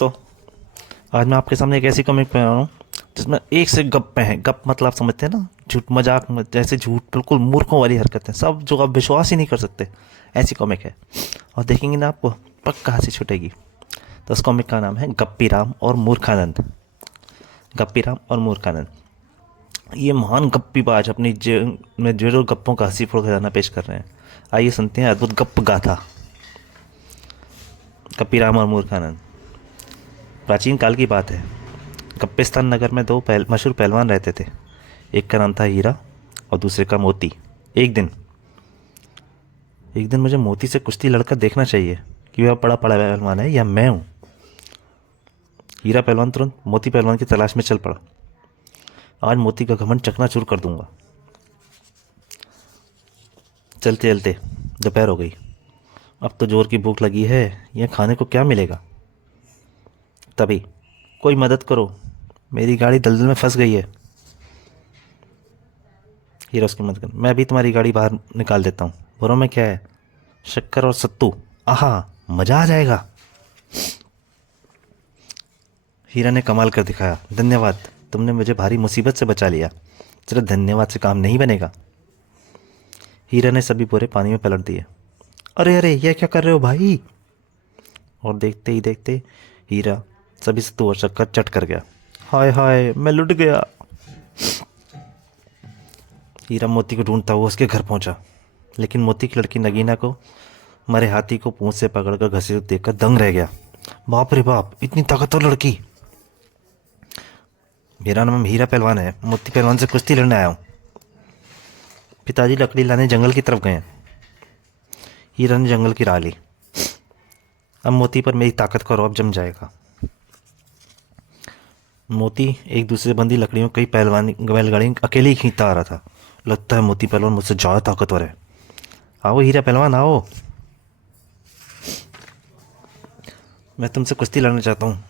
दोस्तों, आज मैं आपके सामने एक ऐसी कॉमिक पे आया हूँ जिसमें एक से गप्पे हैं। गप मतलब आप समझते हैं ना, झूठ मजाक जैसे झूठ, बिल्कुल मूर्खों वाली हरकतें, सब जो आप विश्वास ही नहीं कर सकते, ऐसी कॉमिक है। और देखेंगे ना आपको पक्का हंसी छूटेगी। तो उस कॉमिक का नाम है गप्पी राम और मूर्खानंद। गप्पी राम और मूर्खानंद, ये महान गप्पीबाज अपनी में जो गप्पों का हंसी फोड़ खजाना पेश कर रहे हैं। आइए सुनते हैं अद्भुत गप्प गाथा, गप्पी राम और मूर्खानंद। प्राचीन काल की बात है। गप्पिस्तान नगर में दो मशहूर पहलवान रहते थे। एक का नाम था हीरा और दूसरे का मोती। एक दिन एक दिन मुझे मोती से कुश्ती लड़कर देखना चाहिए कि वह बड़ा बड़ा पहलवान है या मैं हूँ। हीरा पहलवान तुरंत मोती पहलवान की तलाश में चल पड़ा। आज मोती का घमंड चकनाचूर कर दूंगा। चलते चलते दोपहर हो गई। अब तो जोर की भूख लगी है, यह खाने को क्या मिलेगा। तभी, कोई मदद करो, मेरी गाड़ी दलदल में फंस गई है। हीरा उसकी मदद कर, मैं भी तुम्हारी गाड़ी बाहर निकाल देता हूँ। भरों में क्या है, शक्कर और सत्तू। आहा, मजा आ जाएगा। हीरा ने कमाल कर दिखाया। धन्यवाद, तुमने मुझे भारी मुसीबत से बचा लिया। सिर्फ धन्यवाद से काम नहीं बनेगा। हीरा ने सभी बोरे पानी में पलट दिए। अरे अरे, यह क्या कर रहे हो भाई। और देखते ही देखते हीरा सभी सत्तू और शक्कर चट कर गया। हाय हाय, मैं लुट गया। हीरा मोती को ढूंढता हुआ उसके घर पहुंचा, लेकिन मोती की लड़की नगीना को मरे हाथी को पूंछ से पकड़कर घसीटते देखकर दंग रह गया। बाप रे बाप, इतनी ताकतवर लड़की। मेरा नाम हीरा पहलवान है, मोती पहलवान से कुश्ती लड़ने आया हूँ। पिताजी लकड़ी लाने जंगल की तरफ गए। हीरा ने जंगल की राह ली। अब मोती पर मेरी ताकत का रौब जम जाएगा। मोती एक दूसरे से बंधी लकड़ियों कई पहलवानी बैलगाड़ी अकेले ही खींचता आ रहा था। लगता है मोती पहलवान मुझसे ज़्यादा ताकतवर है। आओ हीरा पहलवान आओ, मैं तुमसे कुश्ती लड़ना चाहता हूँ।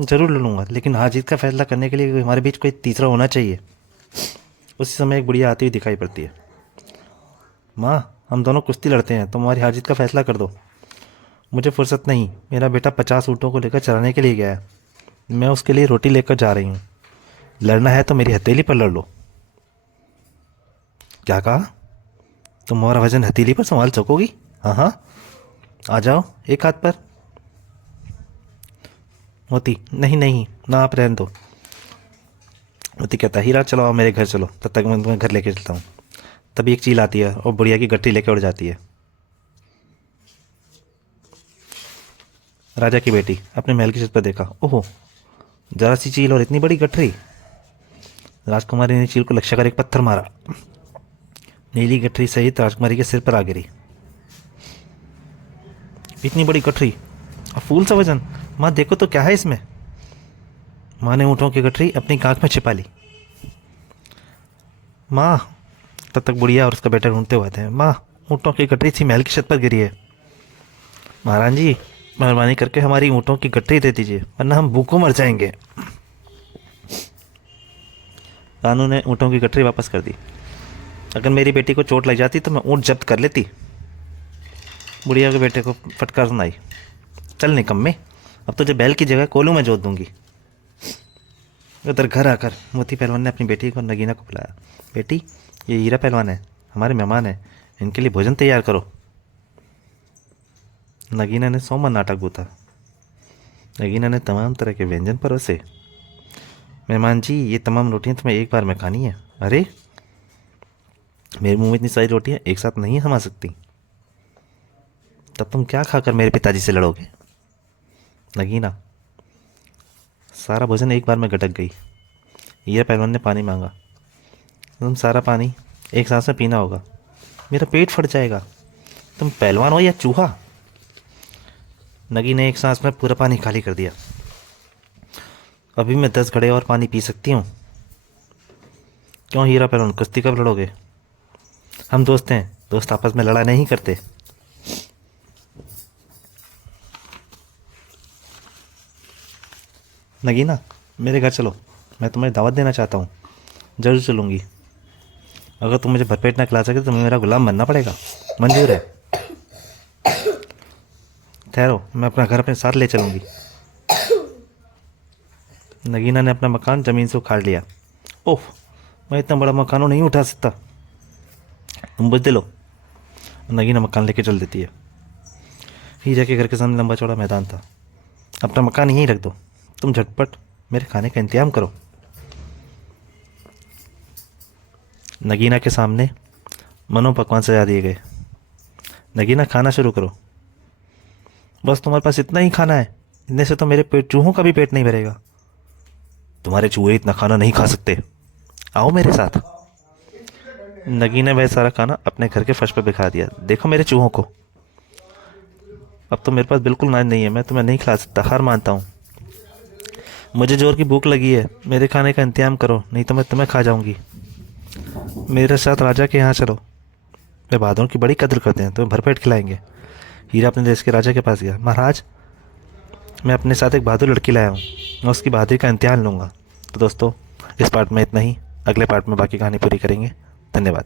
ज़रूर लड़ूंगा, लेकिन हार जीत का फैसला करने के लिए हमारे बीच कोई तीसरा होना चाहिए। उसी समय एक बुढ़िया आती हुई दिखाई पड़ती है। माँ, हम दोनों कुश्ती लड़ते हैं, तुम हमारी हार जीत का फैसला कर दो। मुझे फुर्सत नहीं, मेरा बेटा 50 ऊँटों को लेकर चराने के लिए गया है। मैं उसके लिए रोटी लेकर जा रही हूँ। लड़ना है तो मेरी हथेली पर लड़ लो। क्या कहा, तुम हमारा वजन हथेली पर संभाल सकोगी। हाँ हाँ, आ जाओ, एक हाथ पर। मोती, नहीं नहीं ना, आप रहने दो। मोती कहता, हीरा चलो आओ मेरे घर चलो, तब तक मैं तुम्हें घर लेके चलता हूँ। तभी एक चील आती है और बुढ़िया की गट्टी लेकर उड़ जाती है। राजा की बेटी अपने महल की छत पर देखा। ओहो, जरा सी चील और इतनी बड़ी गठरी। राजकुमारी ने चील को लक्ष्य कर एक पत्थर मारा। नीली गठरी सहित राजकुमारी के सिर पर आ गिरी। इतनी बड़ी गठरी और फूल सा वजन, माँ देखो तो क्या है इसमें। माँ ने ऊँटों की गठरी अपनी कांख में छिपा ली। माँ, तब तक बुढ़िया और उसका बेटा ढूंढते हुए थे। माँ, ऊँटों की गठरी थी महल की छत पर गिरी है। महाराज जी, मेहरबानी करके हमारी ऊँटों की गठरी दे दीजिए, वरना हम भूखों मर जाएंगे। रानू ने ऊँटों की गठरी वापस कर दी। अगर मेरी बेटी को चोट लग जाती तो मैं ऊँट जब्त कर लेती। बुढ़िया के बेटे को फटकार सुनाई। चल निकम्मे, अब तुझे बैल की जगह कोलू में जोत दूंगी। उधर घर आकर मोती पहलवान ने अपनी बेटी को नगीना को बुलाया। बेटी, ये हीरा पहलवान है, हमारे मेहमान हैं, इनके लिए भोजन तैयार करो। नगीना ने 100 मन नाटक गूथा। नगीना ने तमाम तरह के व्यंजन परोसे। मेहमान जी, ये तमाम रोटियां तुम्हें एक बार में खानी है। अरे, मेरे मुंह में इतनी सारी रोटियां एक साथ नहीं समा सकती। तब तुम क्या खाकर मेरे पिताजी से लड़ोगे। नगीना, सारा भोजन एक बार में गटक गई। हीरा पहलवान ने पानी मांगा। तुम सारा पानी एक सांस में पीना होगा, मेरा पेट फट जाएगा। तुम पहलवान हो या चूहा। नगी ने एक सांस में पूरा पानी खाली कर दिया। अभी मैं 10 घड़े और पानी पी सकती हूँ। क्यों हीरा पहलवान, कुश्ती कब लड़ोगे। हम दोस्त हैं, दोस्त आपस में लड़ा नहीं करते। नगीना, मेरे घर चलो, मैं तुम्हें दावत देना चाहता हूँ। ज़रूर चलूँगी। अगर तुम मुझे भरपेट ना खिला सके तो तुम्हें मेरा गुलाम बनना पड़ेगा। मंजूर है। ठहरो, मैं अपना घर अपने साथ ले चलूँगी। नगीना ने अपना मकान ज़मीन से उखाड़ लिया। ओह, मैं इतना बड़ा मकान नहीं उठा सकता, तुम बुझ लो। नगीना मकान लेके चल देती है। हीरा के घर के सामने लंबा चौड़ा मैदान था। अपना मकान यहीं रख दो, तुम झटपट मेरे खाने का इंतजाम करो। नगीना के सामने मनो पकवान सजा दिए गए। नगीना, खाना शुरू करो। बस तुम्हारे पास इतना ही खाना है? इतने से तो मेरे पेट, चूहों का भी पेट नहीं भरेगा। तुम्हारे चूहे इतना खाना नहीं खा सकते, आओ मेरे साथ। नगीना वह सारा खाना अपने घर के फर्श पर बिखा दिया। देखो मेरे चूहों को, अब तो मेरे पास बिल्कुल नाज नहीं है, मैं तुम्हें नहीं खिला सकता, हार मानता हूँ। मुझे जोर की भूख लगी है, मेरे खाने का इंतजाम करो, नहीं तो मैं तुम्हें खा जाऊंगी। मेरे साथ राजा के यहाँ चलो, वे बहादुरों की बड़ी कदर करते हैं, तुम्हें भरपेट खिलाएंगे। हीरा अपने देश के राजा के पास गया। महाराज, मैं अपने साथ एक बहादुर लड़की लाया हूँ, मैं उसकी बहादुरी का इम्तिहान लूँगा। तो दोस्तों, इस पार्ट में इतना ही, अगले पार्ट में बाकी कहानी पूरी करेंगे। धन्यवाद।